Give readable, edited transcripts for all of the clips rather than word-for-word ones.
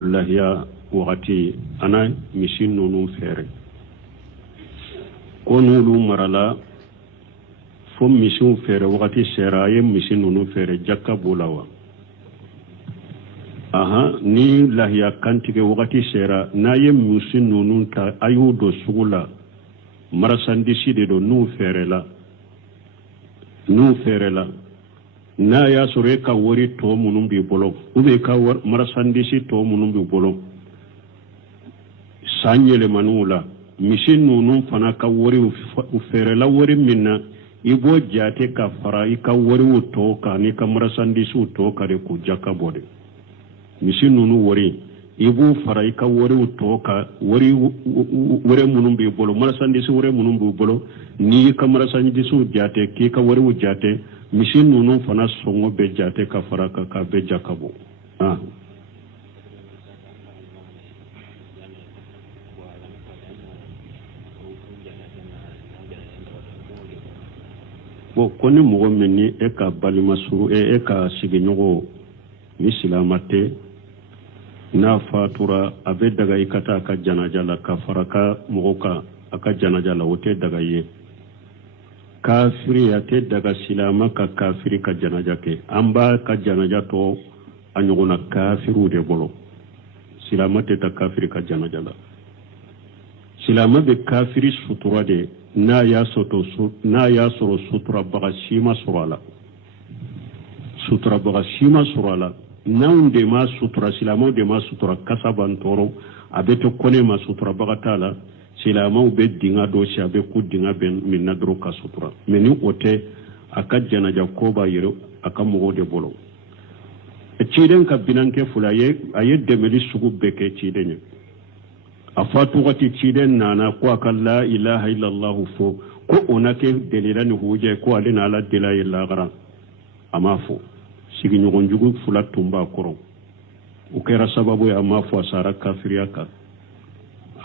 lahiya wakati ana misi ninnu fɛɛrɛ ko n'olu marala fo misiw fɛɛrɛ wakati sera a ye misi ninnu fɛɛrɛ jakka b'o la wa ni lahiya kantigɛ wakati sera n'a ye misi ninnu ta a y'u don sugu la marasandisi de don n'u fɛɛrɛla n'a y'a sɔrɔ e ka wari tɔ minnu b'i bolo i ka marasandisi tɔ minnu b'i bolo san yɛlɛmaniw la misi ninnu fana ka wari u fɛɛrɛla wari min na i b'o jate ka fara i ka wariw tɔ kan n'i ka marasandisiw tɔ kan de k'u jaka bɔ de misi ninnu wari i b'o fara i ka wariw tɔ kan wari minnu b'i bolo marasandisi wari minnu b'i bolo n'i ka marasandisiw jate k'i ka wariw jate misi ninnu fana sɔngɔ bɛ jate ka fara kan k'a bɛ jaka bɔ ko ni mɔgɔ min ni e ka balima suru e ka sigiɲɔgɔn ni silama tɛ n'a fatura a bɛ daga i ka taa a ka janaja la ka fara ka mɔgɔ kan a ka janaja la o tɛ daga ye kafiri a tɛ daga silama ka kafiri ka janaja kɛ an b'a ka janaja tɔ a ɲɔgɔnna kafiriw de bolo silama tɛ taa kafiri ka janaja la silama bɛ kafiri sutura de n'a y'a sɔrɔ suturabaga si ma sɔrɔ a la suturabaga si ma sɔrɔ a la n'anw de ma sutura silamaw de ma sutura kasa b'an tɔɔrɔ a bɛ to kɔnɛ ma suturabaga t'a la silamaw bɛ dinga dɔ si a bɛ ku dinga bɛ min na dɔrɔn ka sutura mɛ ni o tɛ a ka janaja ko b'a yɛrɛ a ka mɔgɔw de bolo ciden ka binankɛ fula a ye dɛmɛli sugu bɛɛ kɛ ciden ye a fatu wagati ciden nana ko a ka la ilaha illallah fo ko o na kɛ delila ni hujɛ ko ale na ala dela ye lagara a ma fɔ sigiɲɔgɔn jugu fula tun b'a kɔrɔ o kɛra sababu ye a ma fɔ a sara kafiriya kan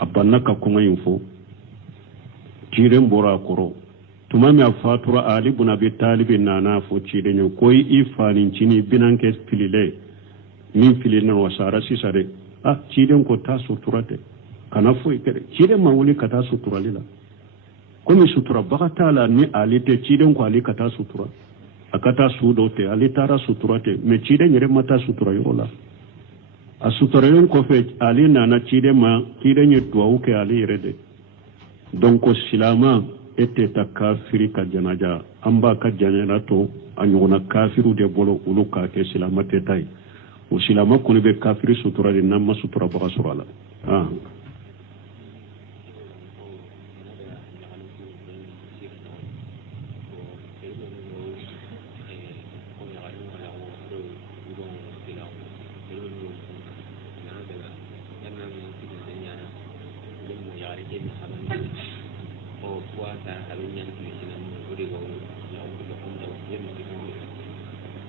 a banna ka kɔngɔ in fɔ ciden bɔra a kɔrɔ tuma min a fatura Ali ibn Abi Talib nana fɔ ciden ye ko i fanincini binankɛ filile min filina wa sara sisa de ciden ko taa sutura tɛ kana foyi kɛ ciden ma wuli ka taa suturali la komi suturabaga t'a la ni ale tɛ ciden ko ale ka taa sutura a ka taa su dɔw tɛ ale taara sutura tɛ mɛ ciden yɛrɛ ma taa sutura yɔrɔ la a suturalen kɔfɛ ale nana ciden ma ciden ye duwawu kɛ ale yɛrɛ de donc silama e tɛ taa kafiri ka janaja an b'a ka janaja to a ɲɔgɔnna kafiriw de bolo olu k'a kɛ silama tɛ ta ye o silama kɔni bɛ kafiri sutura de n'an ma suturabaga sɔrɔ a la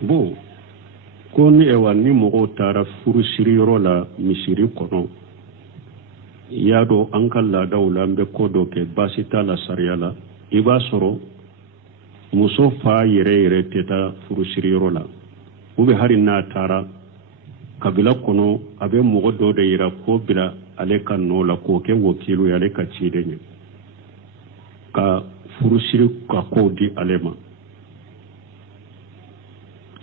bon ko ni mɔgɔw taara furu siriyɔrɔ la misiri kɔnɔ i y'a dɔn an ka laadaw la an bɛ ko dɔ kɛ baasi t'a la sariya la i b'a sɔrɔ muso fa yɛrɛ tɛ taa furu siriyɔrɔ la ou bien hali n'a taara kabila kɔnɔ a bɛ mɔgɔ dɔ de yira ko bila ale ka nɔ la k'o kɛ wakilu ye ale ka ciden ye ka furu siri ka kow di ale ma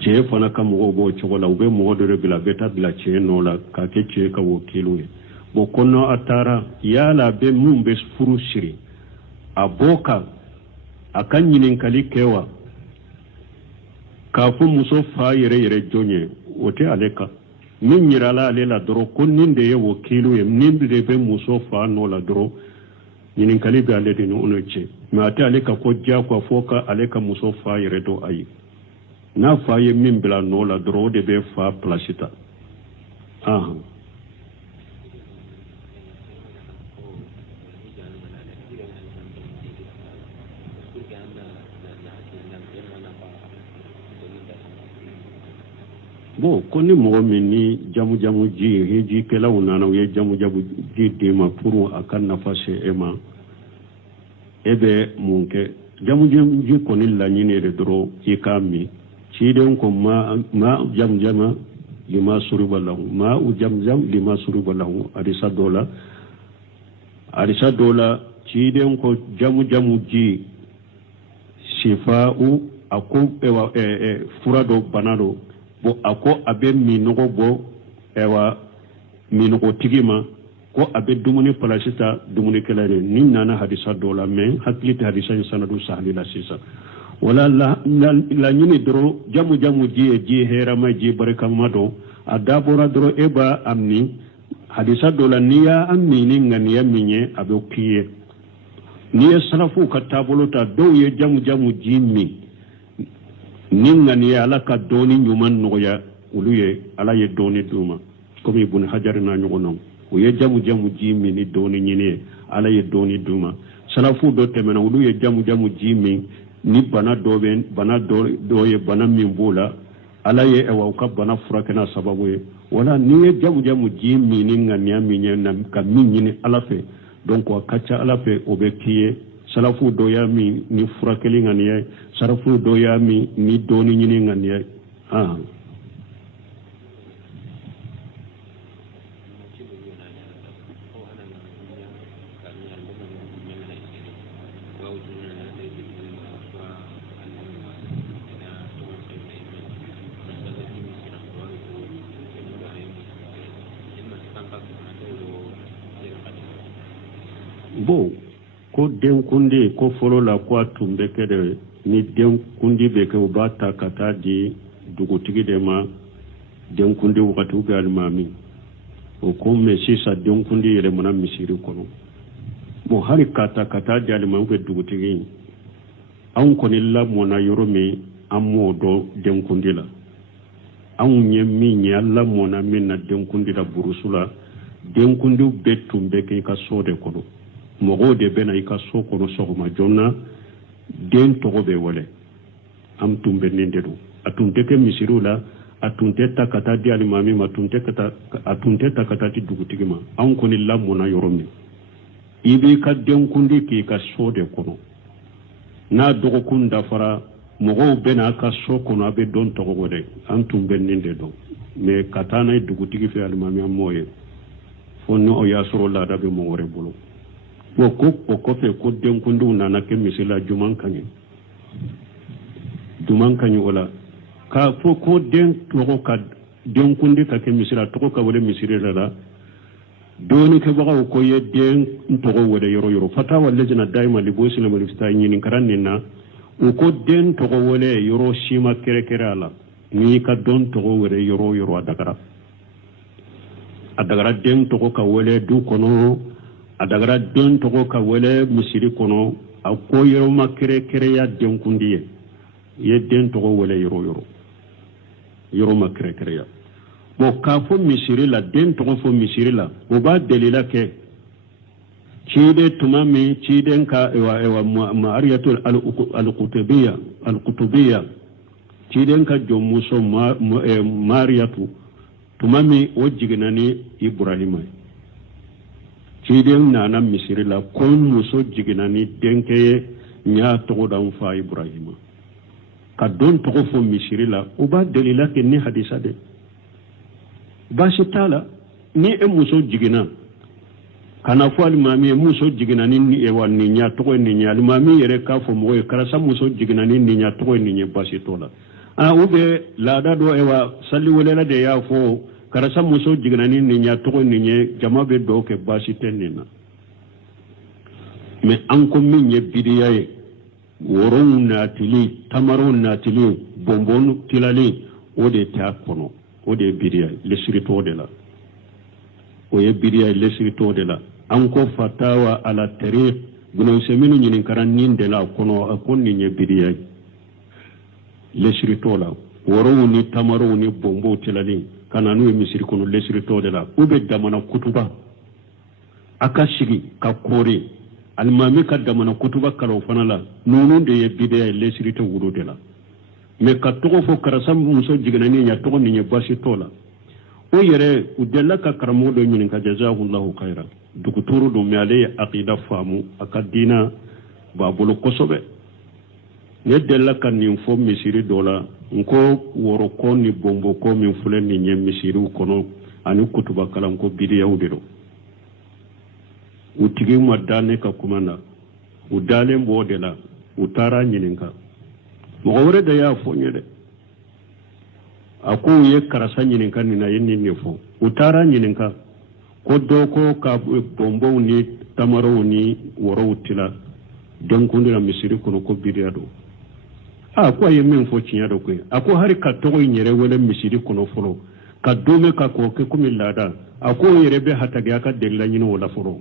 cɛ fana ka mɔgɔw b'o cogo la u bɛ mɔgɔ dɔ de bila a bɛ taa bila cɛ nɔ la k'a kɛ cɛ ka wakilu ye bon kɔnɔ a taara yala a bɛ min bɛ furu siri a b'o kan a ka ɲininkali kɛ wa k'a fɔ muso fa yɛrɛ jɔn ye o tɛ ale kan min yirala ale la dɔrɔn ko nin de ye wakilu ye nin de bɛ muso fa nɔ la dɔrɔn ɲininkali bɛ ale de ni o cɛ mɛ a tɛ ale ka ko diyagoya fɔ ka ale ka muso fa yɛrɛ dɔn ayi n'a fa ye min bila nɔ la dɔrɔn o de bɛ fa pilasi ta bon ko ni mɔgɔ min ni jamujamu ji hejikɛlaw nana u ye jamujamu ji d'e ma pour a ka nafa se e ma e bɛ mun kɛ jamujamu ji kɔni laɲini de dɔrɔn i k'a min ciden ko ma jamujama lima suriba lahu ma'u zamzam lima suriba lahu arisa dola ciden ko jamu ji shifa'u ako ewa furado banado bo ako abe minogo bo ewa minogo tigima ko abe dumuni palasita dumuni kelare ni nana hadisa dola men haklite hadisa sanadu sahli la sisa wala la nyini dro jamu ji hera ma ji baraka mado adabora dro eba amni hadisa dola niya amni ni ngani ya minye abe kiye niya salafu katabolota do ye jamu ji mi ningani ala ka doni nyuman noya uluye ala ye doni duma komi ibn hajar na nyugonom o ye jamu jimi ni doni nyine ala ye doni duma salafu do temena uluye jamu jimi ni bana doben bana do ye bana mimbula ala ye ewa ka bana furakena sababu ye wala ni ye jamu jimi ni ngani aminye na ka minyini ala fe donc akacha ala fe obekiye salafu do ya mi ni furakeli ngani ye salafu do ya mi ni doni nyini ngani ye bo ko den kundi ko folo la ko tumbe kede ni den kundi be ke ubata kata di dugutigi de ma den kundi wakati ugal mami o ko me sisa den kundi yele mona misiri kono mo hari kata di alima ube dugutigi an koni la mona yoromi amodo den kundi la an nye mi nye alla mona minna den kundi la burusula den kundi be tumbe ke ka sode kono mogo de bena ika so kono sogoma jonna den togo be wole am tumbe nendedu atunte ke misirula atunte takata di alimami atunte takata ti dugutigima an koni lamona yoromi ibi ka den kundi ki ka so de kono na dogo kunda fara mogo bena ka so kono abe don togo wode am tumbe nendedu me katana dugutigi fe alimami amoye fonno o yasoro la dabe mo wore bulu ko kofe ko den kundu nana ke misila juman kanyi wala ka fo ko den togo ka den kundi ka ke misila togo ka wala misire la doni ke baga ko ye den togo wala yoro fatawa lejna daima libosi na malifta nyini karanina ko den togo wala yoro shima kere ala ni ka don togo wala yoro adagara den togo ka wala du kono adagara don togo ka wele misiri kono a ko yoro makere ya den kundiye ye den togo wele yoro makere ya bo ka fo misiri la den togo fo misiri la o ba delila ke cide tumami ciden ka ewa ma'ariyatul al-qutubiyya ciden ka jomuso mariyatu tumami o jiginani ibrahima ciden nana misiri la kon muso jiginani denkeye nya togo dan fa ibrahima ka don togo fo misiri la o ba delila ke ni hadisa de bashi tala ni muso jigina kana fo alimami muso jiginani ni ewa ni nya togo ni nya alimami yere ka fo mo karasa muso jiginani ni nya togo ni nya bashi tola ube lada do ewa salli wala de ya fo karasa muso jignani ni nya togo ni nye jama be do ke basi tenina me anko minye bidiyaye woron natili tamaron natili bombon tilali ode ta kono ode bidiyaye lesirito de la oye bidiyaye lesirito de la anko fatawa ala tariq buno seminu nyinin karan de la kono akon ni nye bidiyaye lesirito la woron ni tamaro ni bombo tilali kana nu misiri kono lesiri to de la ube damana kutuba akashigi ka kore almami ka damana kutuba kala fana la nunu de ye bidaya lesiri to wudo de la me ka togo fo karasa muso jignani nya togo ni nya basi to la o yere udella ka karamo do nyin ka jazakumullahu khairan dukuturu do me ale aqida famu akadina babulu kosobe ne della kan nin fo misiri dola nko woro ko ni bombo ko min fulen ni nyem misiri kono ani kutuba kalan ko bidiyaw de do utigi ma dane ka kumana udale mbode la utara nyininka mo wore da ya fo nyede ako ye karasa nyininka ni na yenni ne fo utara nyininka ko do ko ka bombo ni tamaro ni woro utila donc ndira misiri kono ko bidiya do ko ye min fo cinya do ko ako hari ka to nyere wala misiri kono folo ka dome ka ko ke kumi lada ako yere be hataga ka della nyino wala foro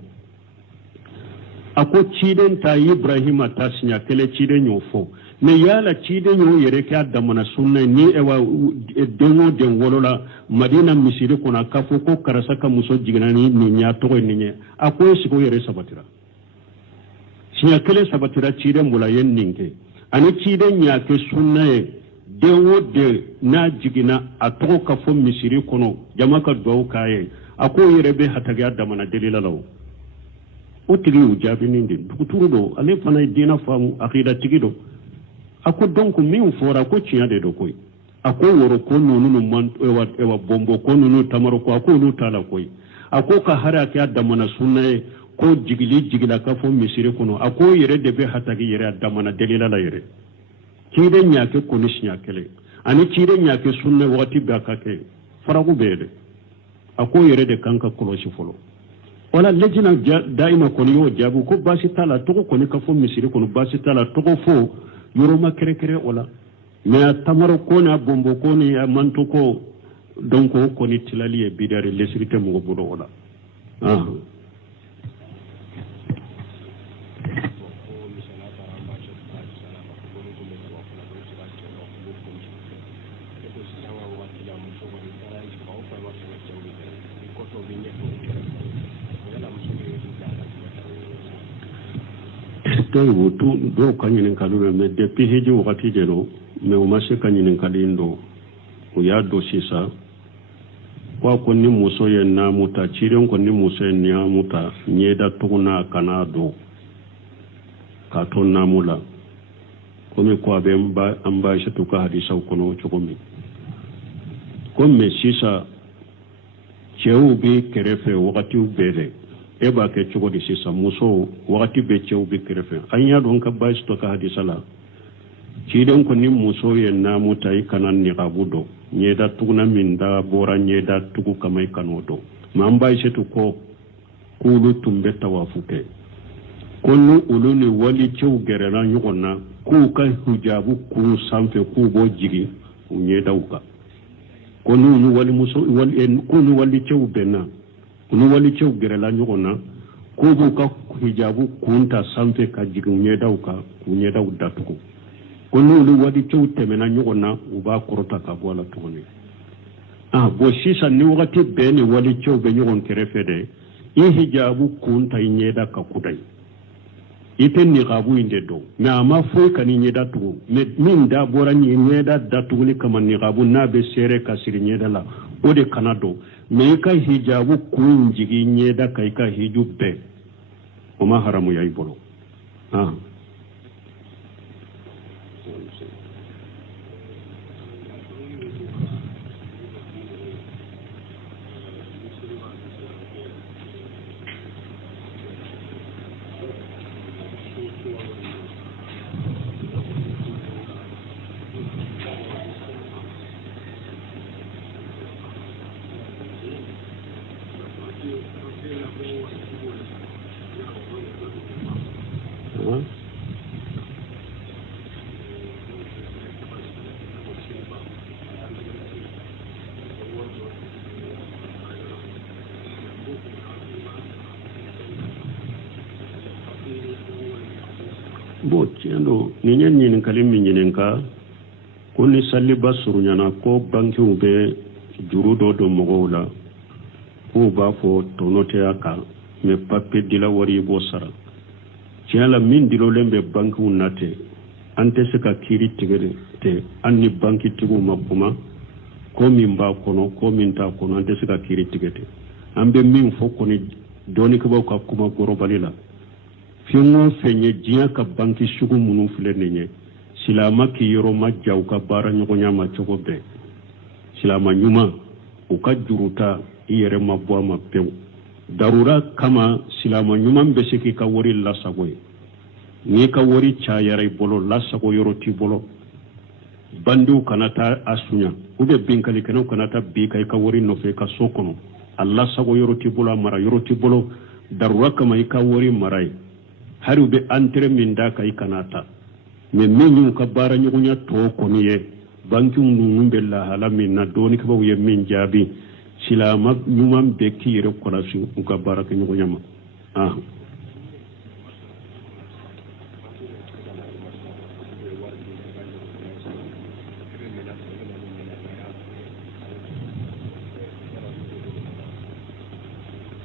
ako ciden ta Ibrahima ta sinya kele ciden yo fo me yala ciden yo yere ka damana sunna ni ewa dengo den wolola madina misiri kono ka fo ko karasa ka muso jignani ni nya to ni nye ako sigo yere sabatira sinya kele sabatira ciden bula yen ninke ani ciden nya ke sunna e denwo de na jigina a to ka fo misiri kono jamaka do kaye ako yere be hataga damana delila law o tigi ujabi nindi dukuturu do ale fana dina famu akida tigi do ako donc min fora ko ciya de do koy ako woro ko nonu man ewa bombo ko nonu tamaro ko ako lu tala koy ako ka hara ka damana sunna ko jigila ka fo misiri kono ako yere de be hatagi yere damana delila la yere kide nyake ko nisnya kele ani kide nyake sunna wati ba ka ke faragu bede ako yere de kanka koloshi folo wala lejina daima kono yo jabu ko basi tala to ko ne ka fo misiri kono basi tala to ko fo yoroma kere wala mais tamaro ko na bombo ko ni manto ko donc ko ni tilali e bidare lesirite mo budo wala to do kanyinin kalu me depuis hiji wakati jeno me umashe kanyinin kalindo uya do sisa kwa konni muso yen na muta chiren konni muso yen ya muta nyeda tuguna kanado katon namula kome kwa be amba shi tuka hadisa kono chokomi komme sisa cheu bi kerefe wakati ubele eba ke chogo di sisa muso wakati be cheu bi kerefe anya don ka ba shi tuka hadisa la chiren konni muso yen na muta ikanan ni gabudo nyeda tuguna minda bora nyeda tugu kama ikanodo mamba shi tuko kulu tumbe tawafuke konu uluni wali cew gerela nyugonna ku ka hujabu ku samfe ku bo jigi unye dawka konu nu wali muso wali en konu wali cew benna konu wali cew gerela nyugonna ku bo ka hijabu kunta samfe ka jigi unye dawka unye daw datuko konu lu wali cew temena nyugonna uba korota ka bola toni bo sisa ni wakati beni wali cew be nyugon kerefede i hijabu kunta nyeda ka kudai iten ni gabu inde do na ama foy kan ni datu min da bora ni nyeda datu ni kama ni gabu na be sere ka sir nyeda la o de kanado me ka hijabu kunjigi nyeda kai ka hijubbe o ma haramu ya ibolo bo tiendo ni nyen kalim min ka ko ni salli basuru nyana ko banki ube juru do mogola ko ba fo tonote aka me pape dila wari bo sara tiala min dilo lembe banki unate ante seka kiri tigere te anni banki tigu makuma ko min ba kono ko min ta kono ante seka kiri tigete ambe min fo ko ni doni ko ba kuma goro balila fiŋo feŋe diɲa ka banki sugu minnu filɛ nin ye silama ki yoro majja u ka baara ɲɔgɔnya ma cogo bɛɛ silama ɲuman u ka juruta i yɛrɛ ma bɔ a ma pewu darura kama silama ɲuman bɛ se k'i ka wari lasago ye n'i ka wari cayara i bolo lasago yɔrɔ t'i bolo bandiw kana taa a suɲa u bɛ binkalikɛlaw kana taa bi ka i ka wari nɔfɛ i ka so kɔnɔ a lasago yɔrɔ t'i bolo a mara yɔrɔ t'i bolo darura kama i ka wari mara ye hari u bɛ entrée min d'a kan i kana ta mais min y'u ka baara ɲɔgɔnya tɔ kɔni ye bankiw ninnu bɛ lahala min na dɔɔnikɛlaw ye min jaabi silama ɲuman bɛ k'i yɛrɛ kɔlɔsi u ka baara kɛ ɲɔgɔnya ma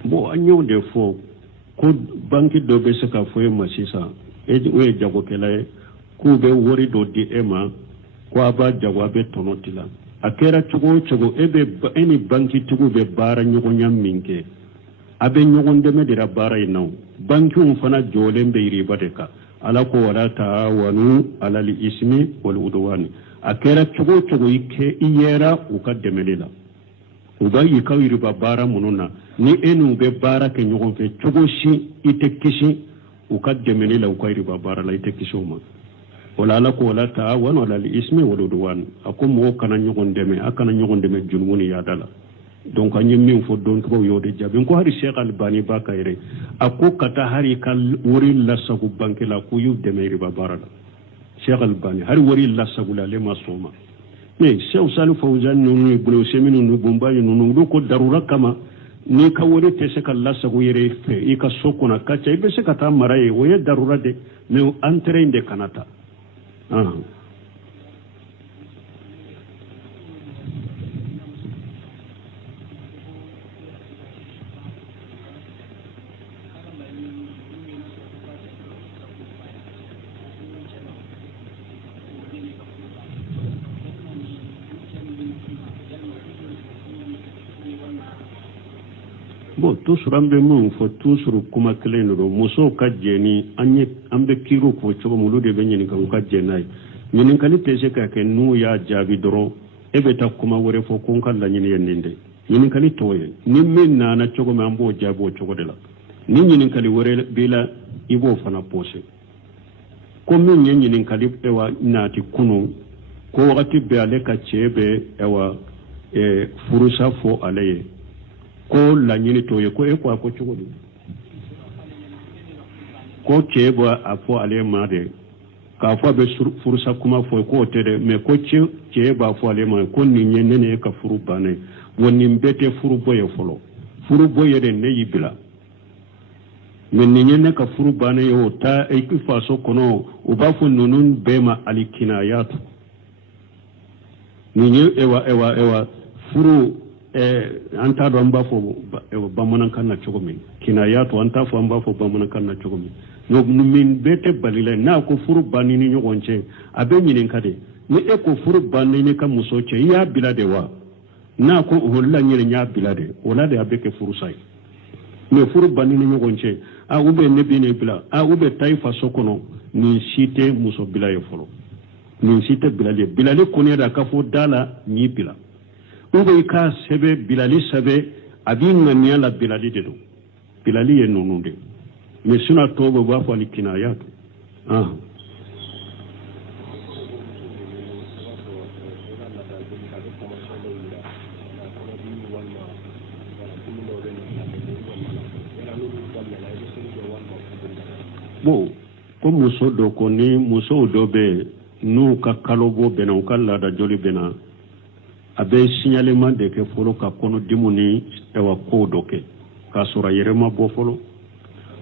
bon an y'o de fɔ ko banki dɔ bɛ se ka fɔ e ma sisan o ye jagokɛla ye k'u bɛ wari dɔ di e ma ko a b'a jago a bɛ tɔnɔ di la a kɛra cogo o cogo e ni bankitigiw bɛ baara ɲɔgɔnya min kɛ a bɛ ɲɔgɔn dɛmɛ de la baara in na bankiw fana jɔlen bɛ riba de kan ala ko wala taawanu alal ismi wal udwani a kɛra cogo o cogo i yɛra u ka dɛmɛ de la u b'a y'i ka riba baara minnu na ni e n'u bɛ baara kɛ ɲɔgɔn fɛ cogo si i tɛ kisi u ka dɛmɛ de la u ka riba baara la i tɛ kisi o ma wala ala ko wala taawanu alal ismi wal udwani a ko mɔgɔw kana ɲɔgɔn dɛmɛ a kana ɲɔgɔn dɛmɛ junumu ni yaada la donc an ye min fɔ dɔnkibaw y'o de jaabi ko hari Sheikh Albani b'a ka yɛrɛ a ko ka taa hari ka wari lasago banki la k'u y'u dɛmɛ riba baara la Sheikh Albani hari wari lasago la ale ma sɔn o ma mais Sheikh Salih Fawzan ninnu ye Bolo Usmane ninnu Bumba ninnu olu ko darura kama n'i ka wari tɛ se ka lasago yɛrɛ fɛ i ka so kɔnɔ ka ca i bɛ se ka taa mara ye o ye darura de mais entrée in de kana ta bon toujours an bɛ mun fɔ toujours kuma kelen de don musow ka jɛni an bɛ kiiriw fɔ cogo min olu de bɛ ɲininka u ka jɛ n'a ye ɲininkali tɛ se ka kɛ n'u y'a jaabi dɔrɔn e bɛ taa kuma wɛrɛ fɔ ko n ka laɲini ye nin de ɲininkali t'o ye ni min nana cogo min an b'o jaabi o cogo de la ni ɲininkali wɛrɛ b'i la i b'o fana pose ko min ye ɲininkali naati kunun ko wagati bɛɛ ale ka cɛ bɛ furusa fɔ ale ye ko laɲini t'o ye ko e ko a ko cogo di ko cɛ bɛ a fɔ ale ma de k'a fɔ a bɛ furusa kuma fɔ k'o tɛ dɛ mais ko cɛ b'a fɔ ale ma ko nin ye ne ye ka furu banna ye wa nin bɛɛ tɛ furu bɔ ye fɔlɔ furu bɔ ye de ne y'i bila mais nin ye ne ka furu banna ye o ta i faso kɔnɔ u b'a fɔ ninnu bɛɛ ma alikinayatu nin ye ewa furu an t'a dɔn an b'a fɔ bamanankan na cogo min kinayatu an t'a fɔ an b'a fɔ bamanankan na cogo min donc min bɛɛ tɛ balila n'a ko furu banni ni ɲɔgɔn cɛ a bɛ ɲininka de ni e ko furu banni ni ka muso cɛ i y'a bila de wa n'a ko o la ɲinɛ y'a bila de o la de a bɛ kɛ furusa ye mais furu banni ni ɲɔgɔn cɛ ou bien ne bɛ ne bila ou bien taa i faso kɔnɔ nin si tɛ muso bila ye fɔlɔ nin si tɛ bilali bilali kɔni da ka fɔ da la n'i bila ou bien i ka sɛbɛ bilali sɛbɛ a b'i ŋaniya la bilali de don bilali ye ninnu de mais sinon tɔw bɛ u b'a fɔ ali kinayatu bon ko muso dɔ ko ni musow dɔ bɛ n'u ka kalo bɔ bɛnna u ka laada joli bɛnna a bɛ signalement de kɛ fɔlɔ ka kɔnɔdimi ni kow dɔ kɛ k'a sɔrɔ a yɛrɛ ma bɔ fɔlɔ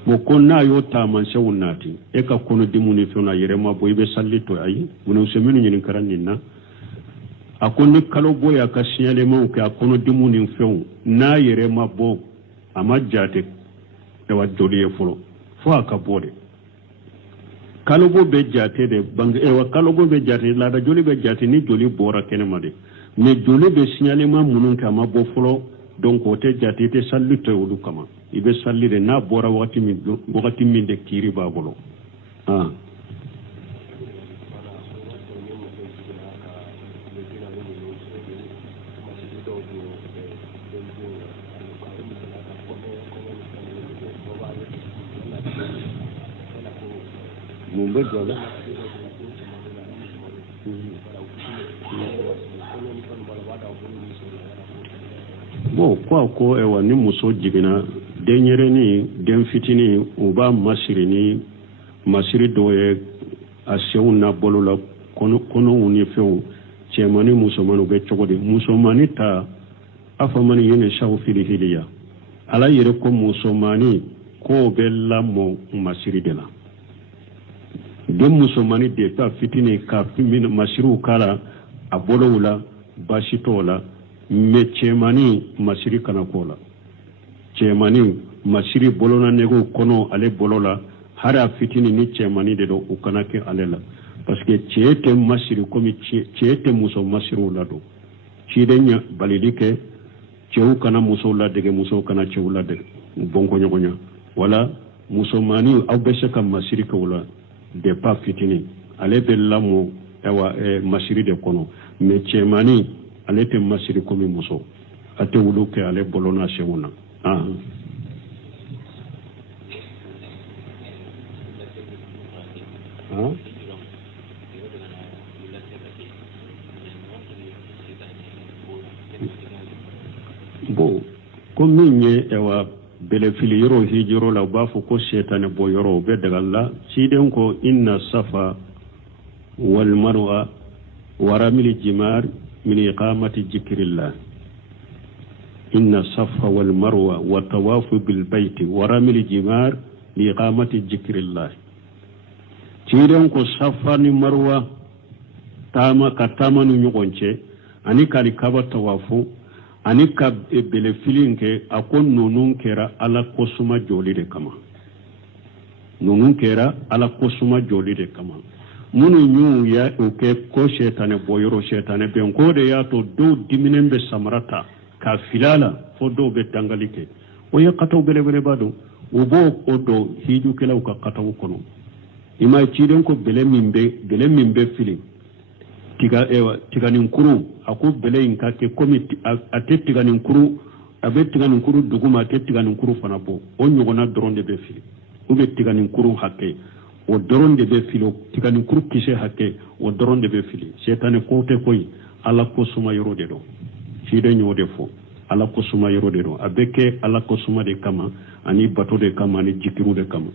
bon ko n'a y'o taamasiyɛnw naati e ka kɔnɔdimi ni fɛnw a yɛrɛ ma bɔ i bɛ sali to ayi Bolomuso minnu ɲininkara nin na a ko ni kalo bɔ y'a ka signalement kɛ a kɔnɔdimi ni fɛnw n'a yɛrɛ ma bɔ a ma jate joli ye fɔlɔ fo a ka bɔ de kalobo bɛ jate de kalobo bɛ jate laada joli bɛ jate ni joli bɔra kɛnɛma de mais joli bɛ signalement minnu kɛ a ma bɔ fɔlɔ donc o tɛ jate i tɛ sali to olu kama i bɛ sali de n'a bɔra wagati min de kiiri b'a bolo mun be do la bon ko ewa ni muso jigina denyere ni den fitini u ba masiri ni masiri do ye a sew na bolo la kono ni few cemani musomanu be cogodi musomani ta afamani yene shaw fili hiliya ala yere ko musomani ko be lamo masiri de la den musomani de ta fitini ka min masiru kala a bolo wula bashitola me cemani masiri kana kola cemani masiri bolona nego kono ale bolola hara fitini ni cemani de do u kana ke alela parce que cete masiri komi cete muso masiru la do cidenya balidike cewu kana muso la dege muso kana cewu la dege bonko nyogonya wala muso mani awbesha kam masiri ko wala de pa fitini ale bellamo ewa masiri de kono me cemani ale te masiri komi muso ate wuluke ale bolona sewuna bon comme ni ewa belefili yoro hijiro la bafu ko shetane bo yoro be dagalla siden ko inna safa wal marwa waramil jimar min iqamati dhikrillah inna safa wal marwa wa tawafu bil bayt waramil jimar li iqamati dhikrillah siden ko safa ni marwa tama katama nu nyugonche ani kali kaba tawafu ani ka bele filinke akon nunun kera ala kosuma joli de kama nunun kera ala kosuma joli de kama munu nyu ya uke ko shetane boyoro shetane ben ko de ya to do diminen be samarata ka filala fo do be dangalike o ya kato bele bele bado o bo o do hiju kala ka kato kono ima chiden ko bele mimbe filin tiga ninkuru ako bele inka ke komiti ate tiga ninkuru abe tiga ninkuru duguma ate tiga ninkuru fana bo o nyogona doron de be fili ube tiga ninkuru hakke o doron de be fili tiga ninkuru kise hakke o doron de be fili setane kote koy ala ko suma yoro de do fide nyode fo ala ko suma yoro de do abeke ala ko suma de kama ani bato de kama ani jikiru de kama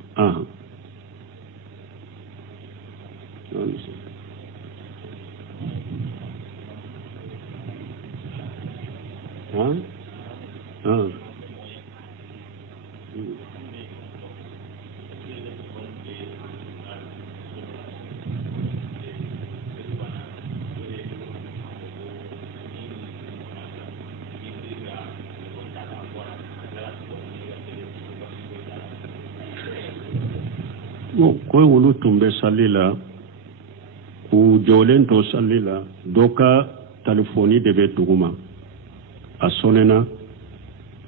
ko wulu tumbe salila ku jolen to salila doka telefoni de be duguma a sonena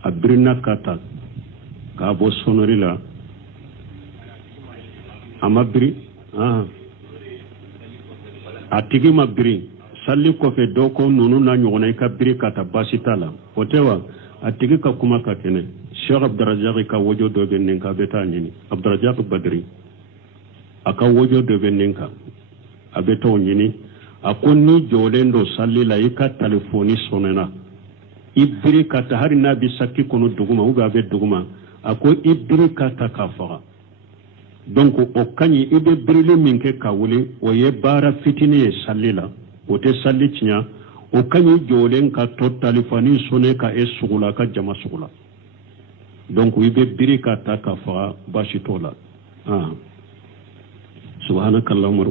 a birina kata ka bo sonori la ama biri a tigi ma biri salli kɔfɛ dɔ ko nunu na ɲɔgɔnna i ka biri kata basi t'a la o tɛ wa a tigi ka kuma ka kɛnɛ Sheikh Abdurazak ka wojo dɔ bɛ nin kan a bɛ taa ɲini Abdurazak Badri a ka wojo dɔ bɛ nin kan a bɛ t'o ɲini a ko ni jɔlen do salli la i ka telefoni sonena i biri ka ta hari n'a bɛ saki kɔnɔ duguma ou bien a bɛ duguma a ko i biri ka ta k'a faga donc o kaɲi i bɛ birili min kɛ ka wuli o ye baara fitini ye salli la o tɛ salli tiɲɛ o kaɲi jɔlen ka to telefoni sonne ka e sugu la ka jama sugu la donc i bɛ biri ka ta k'a faga baasi t'o la subhanakallahumma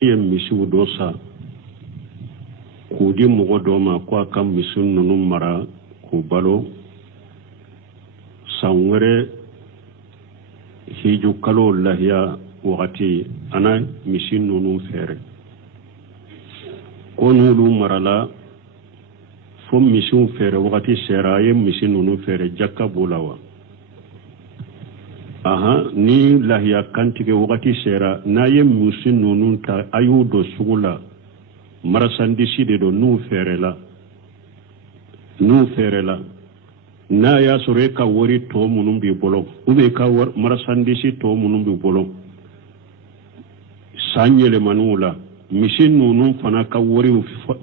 i ye misiw dɔ sa k'u di mɔgɔ dɔ ma ko a ka misi ninnu mara k'u balo san wɛrɛ hiju kalo lahiya wagati ana misi ninnu fɛɛrɛ ko n'olu marala fo misiw fɛɛrɛ wagati sera a ye misi ninnu fɛɛrɛ jakka b'o la wa ni lahiya kantigɛ wagati sera n'a ye misi ninnu ta a y'u don sugu la marasandisi de do n'u fɛɛrɛla n'a y'a sɔrɔ e ka wari tɔ minnu b'i bolo ou bien ka marasandisi tɔ minnu b'i bolo sanyele manula mishin nunu fana ka wari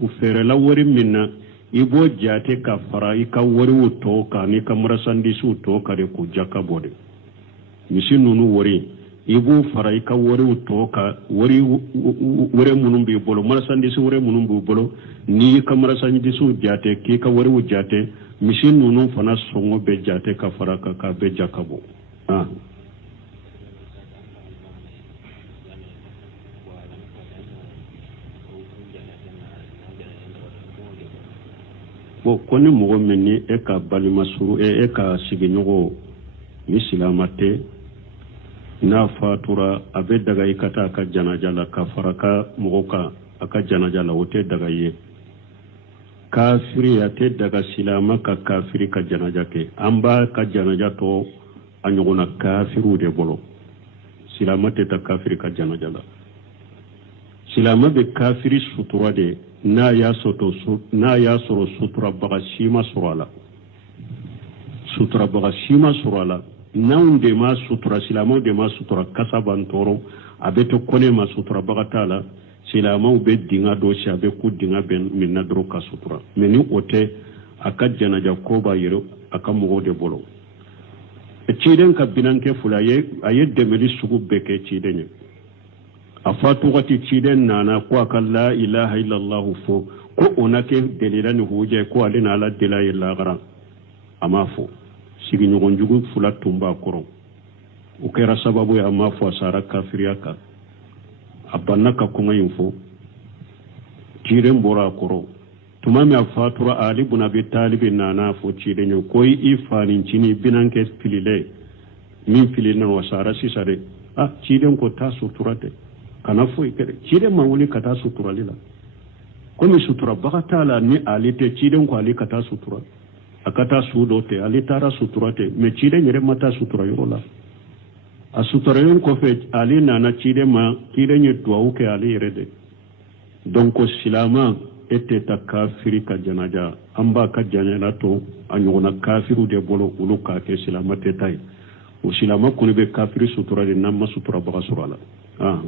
ufere la wari minna ibo jate ka fara ika wari uto ka ni ka marasandi su to ka de ku jaka bode mishin nunu wari ibo fara ika wari uto ka wari munum bi bolo marasandi su wari munum bi bolo ni ka marasandi su jate ki ka wari jate mishin nunu fana songo be jate ka fara ka be jaka bo bo koni mogo menni e ka balima suru e ka sigi ɲogo ni silamate n'a fatura a bɛ daga i ka taa a ka janaja la ka fara ka mogo kan a ka janaja la o tɛ daga ye kafiri a tɛ daga silama ka kafiri ka janaja kɛ an b'a ka janaja tɔ a ɲɔgɔnna kafiriw de bolo silama tɛ taa kafiri ka janaja la silama bɛ kafiri sutura de n'a y'a sɔrɔ suturabaga si ma sɔrɔ a la suturabaga si ma sɔrɔ a la n'anw de ma sutura silamɛw de ma sutura kasa b'an tɔɔrɔ a bɛ to kɔnɛ ma suturabaga t'a la silamɛw bɛ dinga dɔ si a bɛ ku dinga bɛ minna dɔrɔn ka sutura mɛ ni o tɛ a ka janaja ko b'a yɛrɛ a ka mɔgɔw de bolo ciden ka binankɛ fula a ye dɛmɛli sugu bɛɛ kɛ ciden ye a fatu wagati ciden nana ko a ka la ilaha illallah fo ko o na kɛ delila ni hujɛ ko ale na ala dela ye lagara a ma fɔ sigiɲɔgɔn jugu fula tun b'a kɔrɔ o kɛra sababu ye a ma fɔ a sara kafiriya kan a banna ka kɔngɔ in fɔ ciden bɔra a kɔrɔ tuma min a fatura ali bun abi talibi nana fɔ ciden ye ko i fanincini binankɛ filile min filina wa sara sisa de ciden ko taa sutura de kana foyi kɛ ciden ma wuli ka taa suturali la komi suturabaga t'a la ni ale tɛ ciden ko ale ka taa sutura a ka taa su dɔ tɛ ale taara sutura tɛ mɛ ciden yɛrɛ ma taa sutura yɔrɔ la a suturalen kɔfɛ ale nana ciden ma ciden ye duwawu kɛ ale yɛrɛ de donc silama e tɛ taa kafiri ka janaja an b'a ka janaja to a ɲɔgɔnna kafiriw de bolo olu k'a kɛ silama tɛ taa ye o silama kɔni bɛ kafiri sutura de n'an ma suturabaga sɔrɔ a la